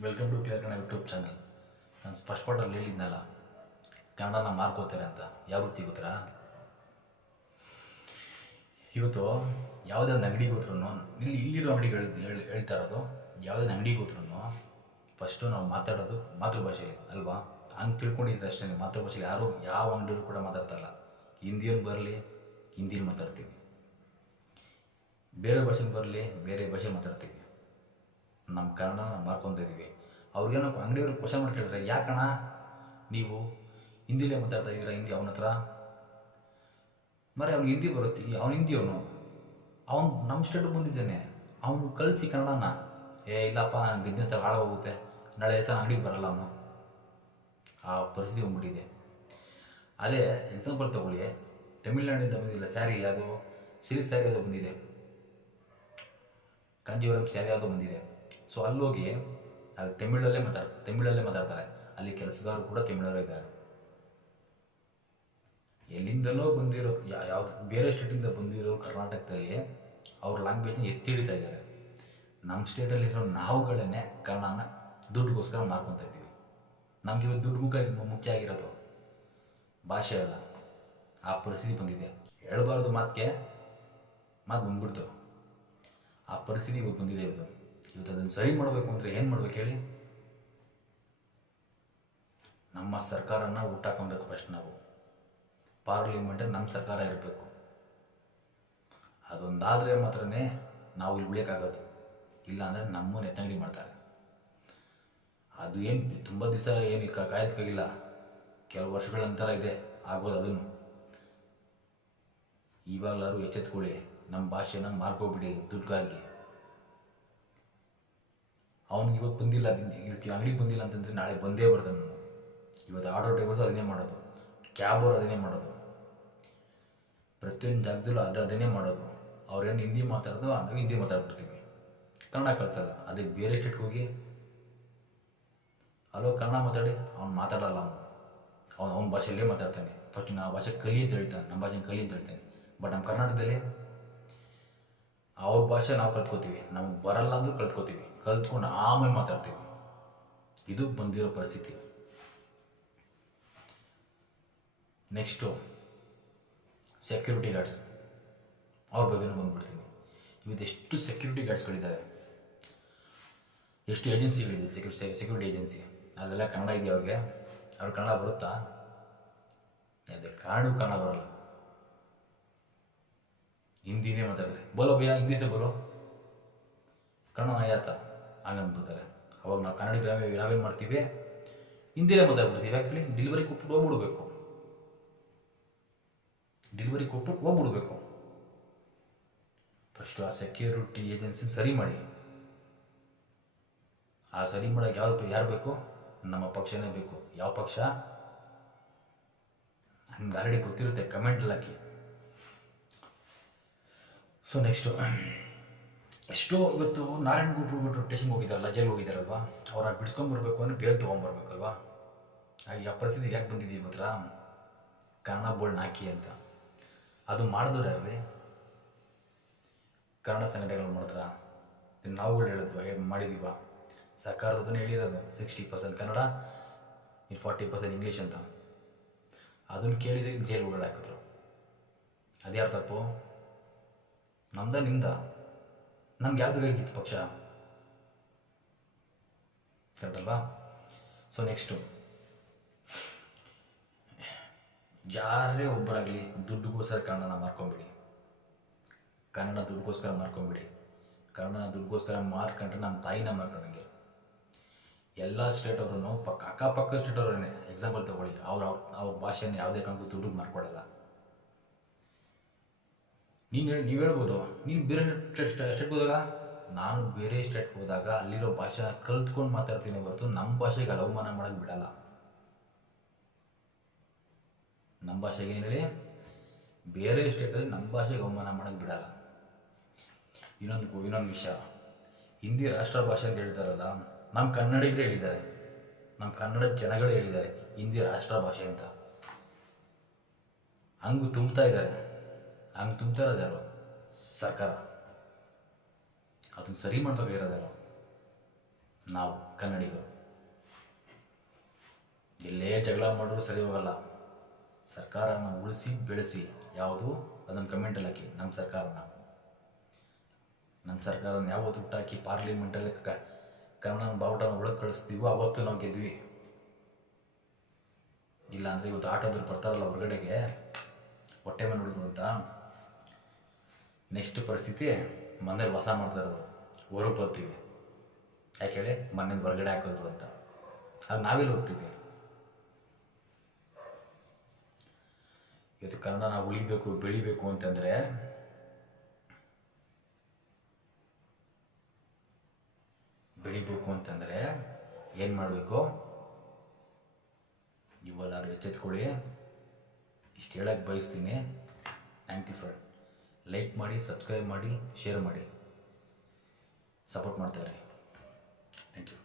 Welcome to clear Kannada YouTube channel ನಾನು first ಪಾರ್ಟಲ್ಲಿ ಹೇಳಿದ್ನಲ್ಲ, ಕನ್ನಡನ ಮಾರ್ಕೋತಾರೆ ಅಂತ. ಯಾವ ರೀತಿ ಇವತ್ತು ಯಾವುದೇ ಒಂದು ಅಂಗಡಿಗೆ ಹೋದ್ರೂ ಇಲ್ಲಿ ಇಲ್ಲಿರೋ ಅಂಗಡಿಗಳು ಹೇಳಿ ಹೇಳ್ತಾ ಇರೋದು ಯಾವುದೇ ಅಂಗಡಿಗೆ ಹೋದ್ರೂ ಫಸ್ಟು ನಾವು ಮಾತಾಡೋದು ಮಾತೃಭಾಷೆಯಲ್ಲಿ ಅಲ್ವಾ? ಹಂಗೆ ತಿಳ್ಕೊಂಡಿದ್ರೆ ಅಷ್ಟೇ ಮಾತೃಭಾಷೆಯಲ್ಲಿ ಯಾರು, ಯಾವ ಅಂಗಡಿಯವರು ಕೂಡ ಮಾತಾಡ್ತಾರಲ್ಲ ಹಿಂದಿಯನ್ನು ಬರಲಿ ಹಿಂದಿನ ಮಾತಾಡ್ತೀವಿ. ಬೇರೆ ಭಾಷೆ ಬರಲಿ, ಬೇರೆ ಭಾಷೆ ಮಾತಾಡ್ತೀವಿ. ನಮ್ಮ ಕನ್ನಡನ ಮಾರ್ಕೊತಿದ್ದೀವಿ. ಅವ್ರಿಗೇನೋ ಅಂಗಡಿಯವ್ರಿಗೆ ಕ್ವಶನ್ ಮಾಡಿ ಕೇಳಿದ್ರೆ ಯಾಕಣ ನೀವು ಹಿಂದಿಲೇ ಮಾತಾಡ್ತಾ ಇದ್ದೀರಾ, ಹಿಂದಿ ಅವನ ಹತ್ರ? ಮರೆ, ಅವ್ನಿಗೆ ಹಿಂದಿ ಬರುತ್ತೆ. ಅವ್ನು ಹಿಂದಿ ಅವನು. ಅವನು ನಮ್ಮ ಸ್ಟೇಟಿಗೆ ಬಂದಿದ್ದಾನೆ. ಅವನು ಕಲಿಸಿ ಕನ್ನಡನ. ಏ, ಇಲ್ಲಪ್ಪ ನನ್ನ ಬಿಸ್ನೆಸ್ ಹಾಳಾಗೋಗುತ್ತೆ. ನಾಳೆ ದಿವಸ ಅಂಗಡಿಗೆ ಬರಲ್ಲ ಅವನು. ಆ ಪರಿಸ್ಥಿತಿ ಬಂದ್ಬಿಟ್ಟಿದೆ. ಅದೇ ಎಕ್ಸಾಂಪಲ್ ತಗೊಳ್ಳಿ. ತಮಿಳ್ನಾಡಿಂದ ಬಂದಿಲ್ಲ ಸ್ಯಾರಿ ಯಾವುದು? ಸಿಲ್ಕ್ ಸ್ಯಾರಿ ಯಾವುದೋ ಬಂದಿದೆ. ಕಾಂಜೀವರಂ ಸ್ಯಾರಿ ಯಾವುದೋ ಬಂದಿದೆ. ಸೊ ಅಲ್ಲೋಗಿ ಅಲ್ಲಿ ತಮಿಳಲ್ಲೇ ಮಾತಾಡ್, ತಮಿಳಲ್ಲೇ ಮಾತಾಡ್ತಾರೆ. ಅಲ್ಲಿ ಕೆಲಸಗಾರರು ಕೂಡ ತಮಿಳರು ಇದ್ದಾರೆ. ಎಲ್ಲಿಂದಲೋ ಬಂದಿರೋ ಯಾವ ಬೇರೆ ಸ್ಟೇಟಿಂದ ಬಂದಿರೋ ಕರ್ನಾಟಕದಲ್ಲಿ ಅವ್ರ ಲ್ಯಾಂಗ್ವೇಜ್ನ ಎತ್ತಿ ಹಿಡಿತಾ ಇದ್ದಾರೆ. ನಮ್ಮ ಸ್ಟೇಟಲ್ಲಿರೋ ನಾವುಗಳನ್ನೇ ಕನ್ನಡನ ದುಡ್ಡುಗೋಸ್ಕರ ಮಾರ್ಕೊತಾ ಇದ್ದೀವಿ. ನಮಗೆ ಇವತ್ತು ದುಡ್ಡು ಮುಖ ಮುಖ್ಯ ಆಗಿರೋದು ಭಾಷೆ ಅಲ್ಲ. ಆ ಪರಿಸ್ಥಿತಿ ಬಂದಿದೆ. ಹೇಳಬಾರ್ದು ಮಾತಿಗೆ, ಮಾತು ಬಂದ್ಬಿಡ್ತು. ಆ ಪರಿಸ್ಥಿತಿ ಬಂದಿದೆ ಇವತ್ತು. ಇವತ್ತು ಅದನ್ನು ಸರಿ ಮಾಡಬೇಕು ಅಂದರೆ ಏನು ಮಾಡ್ಬೇಕು ಹೇಳಿ? ನಮ್ಮ ಸರ್ಕಾರನ ಹುಟ್ಟಾಕೊಬೇಕು ಫಸ್ಟ್ ನಾವು. ಪಾರ್ಲಿಮೆಂಟಲ್ಲಿ ನಮ್ಮ ಸರ್ಕಾರ ಇರಬೇಕು. ಅದೊಂದಾದರೆ ಮಾತ್ರ ನಾವು ಇಲ್ಲಿ ಉಳಿಯೋಕ್ಕಾಗೋದು. ಇಲ್ಲಾಂದರೆ ನಮ್ಮ ನೆತ್ತಂಗಡಿ ಮಾಡ್ತಾರೆ. ಅದು ಏನು ತುಂಬ ದಿವಸ ಏನು ಕಾಯ್ದಕ್ಕಾಗಿಲ್ಲ ಕೆಲವು ವರ್ಷಗಳ ನಂತರ ಇದೆ ಆಗೋದು ಅದನ್ನು. ಇವಾಗಲಾರು ಎಚ್ಚೆತ್ಕೊಳ್ಳಿ. ನಮ್ಮ ಭಾಷೆನ ಮಾರ್ಕೋಬಿಡಿ ದುಡ್ಡಿಗಾಗಿ ಅವ್ನಿಗೆ ಇವತ್ತು ಬಂದಿಲ್ಲ ಇವತ್ತು ಅಂಗಡಿಗೆ ಬಂದಿಲ್ಲ ಅಂತಂದರೆ ನಾಳೆ ಬಂದೇ ಬರ್ತಾನೆ ಇವತ್ತು ಆಟೋ ಡ್ರೈವರ್ಸ್ ಅದನ್ನೇ ಮಾಡೋದು, ಕ್ಯಾಬ್ ಅವ್ರು ಅದನ್ನೇ ಮಾಡೋದು. ಪ್ರತಿಯೊಂದು ಜಾಗದಲ್ಲೂ ಅದು ಅದನ್ನೇ ಮಾಡೋದು. ಅವ್ರೇನು ಹಿಂದಿ ಮಾತಾಡೋದು ನಾವು ಹಿಂದಿ ಮಾತಾಡ್ಬಿಡ್ತೀವಿ. ಕನ್ನಡ ಕಲಿಸಲ್ಲ ಅದೇ ಬೇರೆ ಸ್ಟೇಟ್ಗೆ ಹೋಗಿ. ಅಲೋ, ಕನ್ನಡ ಮಾತಾಡಿ, ಅವ್ನು ಮಾತಾಡಲ್ಲ ಅವನು. ಅವ್ನು, ಅವ್ನ ಭಾಷೆಯಲ್ಲೇ ಮಾತಾಡ್ತಾನೆ. ಫಸ್ಟ್ ನಾ ಭಾಷೆ ಕಲಿ ಅಂತ ಹೇಳ್ತಾನೆ, ನಮ್ಮ ಭಾಷೆ ಕಲಿ ಅಂತ ಹೇಳ್ತಾನೆ. ಬಟ್ ನಮ್ಮ ಕರ್ನಾಟಕದಲ್ಲಿ ಅವ್ರ ಭಾಷೆ ನಾವು ಕಲ್ತ್ಕೋತೀವಿ ನಮ್ಗೆ ಬರಲ್ಲ ಅಂದ್ರೂ ಕಲ್ತ್ಕೋತೀವಿ, ಕಲ್ತ್ಕೊಂಡು ಆಮೇಲೆ ಮಾತಾಡ್ತೀವಿ. ಇದು ಬಂದಿರೋ ಪರಿಸ್ಥಿತಿ. ನೆಕ್ಸ್ಟು ಸೆಕ್ಯೂರಿಟಿ ಗಾರ್ಡ್ಸ್ ಅವ್ರ ಬಗ್ಗೆನೂ ಬಂದುಬಿಡ್ತೀನಿ. ಇವತ್ತು ಎಷ್ಟು ಸೆಕ್ಯೂರಿಟಿ ಗಾರ್ಡ್ಸ್ಗಳಿದ್ದಾವೆ ಎಷ್ಟು ಏಜೆನ್ಸಿಗಳಿದೆ ಸೆಕ್ಯೂ ಸೆಕ್ಯೂರಿಟಿ ಏಜೆನ್ಸಿ ಅದೆಲ್ಲ ಕನ್ನಡ ಇದೆಯಾ ಅವ್ರಿಗೆ? ಅವ್ರಿಗೆ ಕನ್ನಡ ಬರುತ್ತಾ? ಅದೇ ಕಾಡು ಕನ್ನಡ ಬರಲ್ಲ. ಹಿಂದಿನೇ मतलब बोलो भैया हिंदी से बोलो ಕನ್ನಡ ಆಯಾತ ಅವಾಗ ನಾವು ಕನ್ನಡಿಗ ನಾವೇನು ಮಾಡ್ತೀವಿ. ಹಿಂದಿನೇ ಮಾತಾಡ್ಬಿಡ್ತೀವಿ. ಯಾಕೆ ಡೆಲಿವರಿ ಕೊಟ್ಬಿಟ್ಟು ಹೋಗ್ಬಿಡ್ಬೇಕು. ಡೆಲಿವರಿ ಕೊಟ್ಬಿಟ್ಟು ಹೋಗ್ಬಿಡ್ಬೇಕು. ಫಸ್ಟು ಆ ಸೆಕ್ಯೂರಿಟಿ ಏಜೆನ್ಸಿ ಸರಿ ಮಾಡಿ. ಆ ಸರಿ ಮಾಡೋಕ್ಕೆ ಯಾವ ಯಾರು ಬೇಕು? ನಮ್ಮ ಪಕ್ಷನೇ ಬೇಕು. ಯಾವ ಪಕ್ಷ? ನಮ್ಗೆ ಆಲ್ರೆಡಿ ಗೊತ್ತಿರುತ್ತೆ ಕಮೆಂಟಲ್ಲಿ ಹಾಕಿ. ಸೊ ನೆಕ್ಸ್ಟು ಎಷ್ಟೋ ಇವತ್ತು ನಾರಾಯಣ ಗುರು ಟೆಸ್ಟಿಂಗ್ ಹೋಗಿದ್ದಾರಲ್ಲ ಜೈಲ್ಗೆ ಹೋಗಿದ್ದಾರಲ್ವಾ? ಅವ್ರನ್ನ ಬಿಡಿಸ್ಕೊಂಬರ್ಬೇಕು ಅಂದರೆ ಬೇರೆ ತೊಗೊಂಬರ್ಬೇಕಲ್ವಾ ಆ ಪರಿಸ್ಥಿತಿ ಯಾಕೆ ಬಂದಿದ್ದೀವಿ ಮಾತ್ರ ಕನ್ನಡ ಬೋರ್ಡ್ ಹಾಕಿ ಅಂತ. ಅದು ಮಾಡಿದ್ರೆ ಯಾರ್ರಿ? ಕನ್ನಡ ಸಂಘಟನೆಗಳು ಮಾಡಿದ್ರ ನಾವು ನಾವುಗಳು ಹೇಳಿದ್ವ ಮಾಡಿದೀವ. ಸರ್ಕಾರದನೇ ಹೇಳಿರೋದು ಸಿಕ್ಸ್ಟಿ ಪರ್ಸೆಂಟ್ ಕನ್ನಡ ಇನ್ನು ಫಾರ್ಟಿ ಪರ್ಸೆಂಟ್ ಇಂಗ್ಲೀಷ್ ಅಂತ. ಅದನ್ನು ಕೇಳಿದ್ರೆ ಜೈಲು ಒಳಗಡೆ ಹಾಕಿದ್ರು. ಅದ್ಯಾರು ತಪ್ಪು? ನಮ್ದ ನಿಮ್ದ ನಮ್ಗೆ ಯಾವ್ದು ಬೇಕಿತ್ತು ಪಕ್ಷ? ಕರೆಕ್ಟಲ್ವಾ ಸೊ ನೆಕ್ಸ್ಟು ಯಾರೇ ಒಬ್ಬರಾಗಲಿ ದುಡ್ಡುಗೋಸ್ಕರ ಕನ್ನಡನ ಮಾರ್ಕೊಂಬಿಡಿ. ಕನ್ನಡ ದುಡ್ಡುಗೋಸ್ಕರ ಮಾರ್ಕೊಂಬಿಡಿ. ಕನ್ನಡನ ದುಡ್ಡುಗೋಸ್ಕರ ಮಾರ್ಕೊಂಡ್ರೆ ನಮ್ಮ ತಾಯಿನ ಮಾರ್ಕೊಂಡಂಗೆ. ಎಲ್ಲ ಸ್ಟೇಟ್ ಅವರು ಪಕ್ಕ ಅಕ್ಕಪಕ್ಕ ಸ್ಟೇಟ್ ಅವರೇ ಎಕ್ಸಾಂಪಲ್ ತಗೊಳ್ಳಿ. ಅವ್ರು ಅವ್ರ ಅವ್ರ ಭಾಷೆನ ಯಾವುದೇ ಕಾರಣಕ್ಕೂ ದುಡ್ಡು ಮಾರ್ಕೊಳ್ಳಲ್ಲ ನೀನು ಹೇಳಿ, ನೀವು ಹೇಳ್ಬೋದು. ನೀನು ಬೇರೆ ಸ್ಟೇಟ್ ಹೋದಾಗ? ನಾನು ಬೇರೆ ಸ್ಟೇಟ್ಗೆ ಹೋದಾಗ ಅಲ್ಲಿರೋ ಭಾಷೆನ ಕಲ್ತ್ಕೊಂಡು ಮಾತಾಡ್ತೀನಿ ಹೊರತು ನಮ್ಮ ಭಾಷೆಗೆ ಅವಮಾನ ಮಾಡೋಕ್ಕೆ ಬಿಡಲ್ಲ. ನಮ್ಮ ಭಾಷೆಗೆ ಹೇಳಿ? ಬೇರೆ ಸ್ಟೇಟಲ್ಲಿ ನಮ್ಮ ಭಾಷೆಗೆ ಅವಮಾನ ಮಾಡೋಕ್ಕೆ ಬಿಡಲ್ಲ. ಇನ್ನೊಂದು ಇನ್ನೊಂದು ವಿಷಯ. ಹಿಂದಿ ರಾಷ್ಟ್ರ ಭಾಷೆ ಅಂತ ಹೇಳ್ತಾರಲ್ಲ ನಮ್ಮ ಕನ್ನಡಿಗರೇ ಹೇಳಿದ್ದಾರೆ. ನಮ್ಮ ಕನ್ನಡ ಜನಗಳೇ ಹೇಳಿದ್ದಾರೆ, ಹಿಂದಿ ರಾಷ್ಟ್ರ ಭಾಷೆ ಅಂತ. ಹಂಗು ತುಂಬ್ತಾ ಇದ್ದಾರೆ. ಹಂಗೆ ತುಂಬ್ತಾ ಇರೋದು ಯಾರು? ಸರ್ಕಾರ. ಅದನ್ನು ಸರಿ ಮಾಡ್ಬೇಕಾಗಿರೋದು ಯಾರು? ನಾವು, ಕನ್ನಡಿಗರು. ಎಲ್ಲೇ ಜಗಳ ಮಾಡಿದ್ರು ಸರಿ ಹೋಗಲ್ಲ. ಸರ್ಕಾರನ ಉಳಿಸಿ, ಬೆಳೆಸಿ. ಯಾವುದು? ಅದನ್ನು ಕಮೆಂಟಲ್ಲಿ ಹಾಕಿ. ನಮ್ಮ ಸರ್ಕಾರನ. ನಮ್ಮ ಸರ್ಕಾರನ ಯಾವ ಹುಟ್ಟಾಕಿ ಪಾರ್ಲಿಮೆಂಟಲ್ಲಿ ಕ, ಕನ್ನಡ ಬಾವುಟನ ಒಳಗೆ ಕಳಿಸ್ತೀವೋ ಅವತ್ತು ನಾವು ಗೆದ್ವಿ. ಇಲ್ಲ ಅಂದರೆ ಇವತ್ತು ಆಟೋದ್ರು ಬರ್ತಾರಲ್ಲ ಹೊರಗಡೆಗೆ, ಹೊಟ್ಟೆ ಮೇಲೆ ಹುಡುಗರು ಅಂತ. ನೆಕ್ಸ್ಟ್ ಪರಿಸ್ಥಿತಿ ಮನೇಲಿ ವಾಸ ಮಾಡ್ತಾ ಇರೋದು. ಬರ್ತೀವಿ ಯಾಕೆ ಹೇಳಿ? ಮನೆಯಿಂದ ಹೊರಗಡೆ ಹಾಕಿದ್ರು ಅಂತ. ಆಗ ನಾವಿಲ್ಲಿ ಹೋಗ್ತೀವಿ. ಇವತ್ತು ಕನ್ನಡ ನಾವು ಉಳಿಬೇಕು, ಬೆಳಿಬೇಕು ಅಂತಂದರೆ ಬೆಳಿಬೇಕು ಅಂತಂದರೆ ಏನು ಮಾಡಬೇಕು? ಇವೆಲ್ಲರೂ ಎಚ್ಚೆತ್ಕೊಳ್ಳಿ. ಇಷ್ಟು ಹೇಳಕ್ಕೆ ಬಯಸ್ತೀನಿ. ಲೈಕ್ ಮಾಡಿ ಸಬ್ಸ್ಕ್ರೈಬ್ ಮಾಡಿ ಶೇರ್ ಮಾಡಿ. ಸಪೋರ್ಟ್ ಮಾಡ್ತಾರೆ ಥ್ಯಾಂಕ್ ಯು